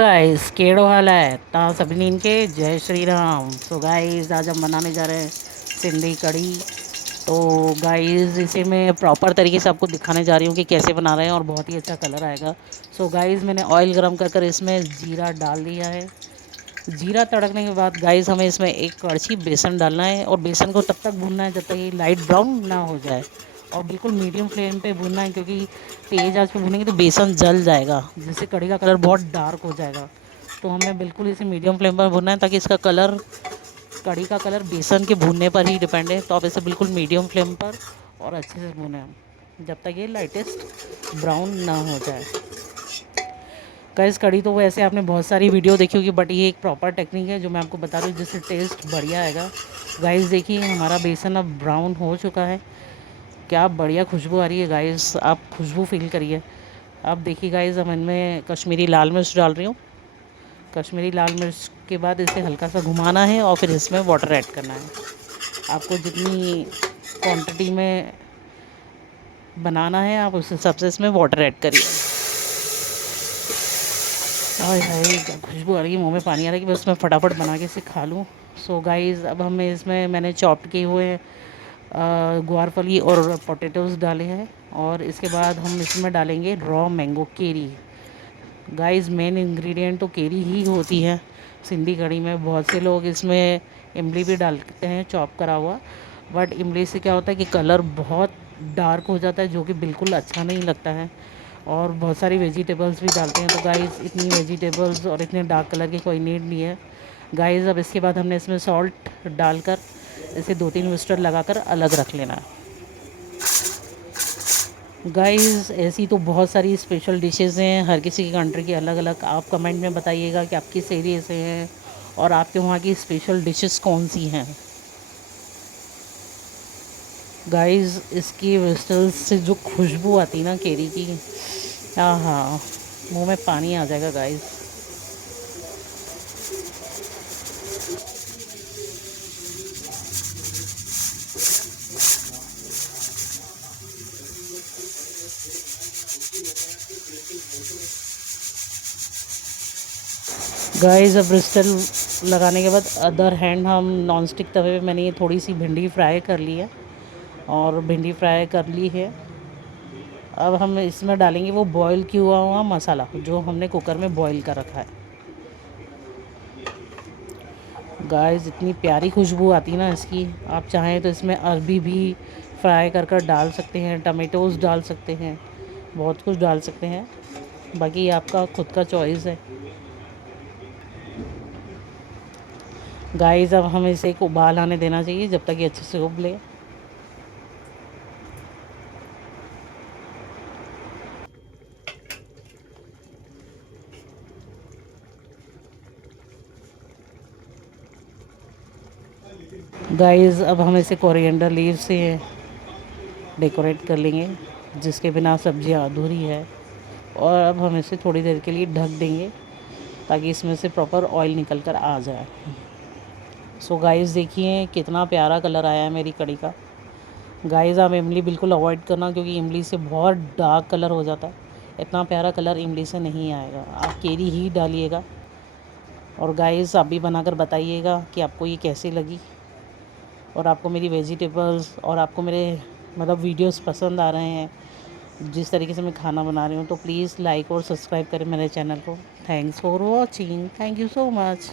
Guys केड़ो हाल है तव्हां सभिनीनि के जय श्री राम। सो गाइस आज हम बनाने जा रहे हैं सिंधी कढ़ी। तो गाइस इसे मैं प्रॉपर तरीके से आपको दिखाने जा रही हूँ कि कैसे बना रहे हैं और बहुत ही अच्छा कलर आएगा। सो गाइस मैंने ऑयल गरम कर इसमें जीरा डाल दिया है। जीरा तड़कने के बाद गाइस हमें इसमें एक कड़छी बेसन डालना है और बेसन को तब तक भूनना है जब तक ये लाइट ब्राउन ना हो जाए और बिल्कुल मीडियम फ्लेम पे भूनना है, क्योंकि तेज़ आंच पे भूनेंगे तो बेसन जल जाएगा जिससे कढ़ी का कलर बहुत डार्क हो जाएगा। तो हमें बिल्कुल इसे मीडियम फ्लेम पर भूनना है ताकि इसका कलर, कढ़ी का कलर बेसन के भूनने पर ही डिपेंड है। तो आप इसे बिल्कुल मीडियम फ्लेम पर और अच्छे से भूनें जब तक ये लाइटेस्ट ब्राउन ना हो जाए। गाइस कढ़ी तो वैसे आपने बहुत सारी वीडियो देखी होगी, बट ये एक प्रॉपर टेक्निक है जो मैं आपको बता रही हूँ जिससे टेस्ट बढ़िया आएगा। गाइस देखिए हमारा बेसन अब ब्राउन हो चुका है, क्या बढ़िया खुशबू आ रही है गाइस, आप खुशबू फील करिए। अब देखिए गाइस हम इनमें कश्मीरी लाल मिर्च डाल रही हूँ। कश्मीरी लाल मिर्च के बाद इसे हल्का सा घुमाना है और फिर इसमें वाटर ऐड करना है। आपको जितनी क्वांटिटी में बनाना है आप उस हिसाब से इसमें वाटर ऐड करिए। हाय हाय क्या खुशबू आ रही है, मुंह में पानी आ रहा है कि बस मैं फटाफट बना के इसे खा लूँ। सो गाइस अब हम इसमें मैंने चॉप किए हुए ग्वारफली और पोटैटोज़ डाले हैं और इसके बाद हम इसमें डालेंगे रॉ मैंगो केरी। गाइस मेन इंग्रेडिएंट तो केरी ही होती है सिंधी कढ़ी में। बहुत से लोग इसमें इमली भी डालते हैं चॉप करा हुआ, बट इमली से क्या होता है कि कलर बहुत डार्क हो जाता है जो कि बिल्कुल अच्छा नहीं लगता है। और बहुत सारी वेजिटेबल्स भी डालते हैं, तो गाइस इतनी वेजिटेबल्स और इतने डार्क कलर की कोई नीड नहीं है। गाइस अब इसके बाद हमने इसमें सॉल्ट डालकर इसे 2-3 विस्टल लगाकर अलग रख लेना है। गाइस ऐसी तो बहुत सारी स्पेशल डिशेज़ हैं, हर किसी की कंट्री की अलग अलग। आप कमेंट में बताइएगा कि आपकी एरिया से हैं और आपके वहाँ की स्पेशल डिशेस कौन सी हैं। गाइस इसकी विस्टल्स से जो खुशबू आती ना केरी की, हाँ मुंह में पानी आ जाएगा गाइस। गाइस अब ब्रिस्टल लगाने के बाद अदर हैंड हम नॉन स्टिक तवे पे मैंने ये थोड़ी सी भिंडी फ्राई कर ली है और भिंडी फ्राई कर ली है। अब हम इसमें डालेंगे वो बॉईल किया हुआ मसाला जो हमने कुकर में बॉईल कर रखा है। गाइस इतनी प्यारी खुशबू आती है ना इसकी, आप चाहें तो इसमें अरबी भी फ्राई कर डाल सकते हैं, टमेटोज़ डाल सकते हैं, बहुत कुछ डाल सकते हैं, बाकी आपका खुद का चॉइस है। गाइस अब हमें इसे एक उबाल आने देना चाहिए जब तक ये अच्छे से उबले। गाइस अब हम इसे कोरिएंडर लीव से डेकोरेट कर लेंगे जिसके बिना सब्जियां अधूरी है। और अब हम इसे थोड़ी देर के लिए ढक देंगे ताकि इसमें से प्रॉपर ऑयल निकल कर आ जाए। सो गाइस देखिए कितना प्यारा कलर आया है मेरी कढ़ी का। गाइस आप इमली बिल्कुल अवॉइड करना क्योंकि इमली से बहुत डार्क कलर हो जाता है, इतना प्यारा कलर इमली से नहीं आएगा। आप केरी ही डालिएगा। और गाइस आप भी बनाकर बताइएगा कि आपको ये कैसी लगी और आपको मेरी वेजिटेबल्स और आपको मेरे मतलब वीडियोस पसंद आ रहे हैं जिस तरीके से मैं खाना बना रही हूँ। तो प्लीज़ लाइक और सब्सक्राइब करें मेरे चैनल को। Thanks for watching, thank you so much.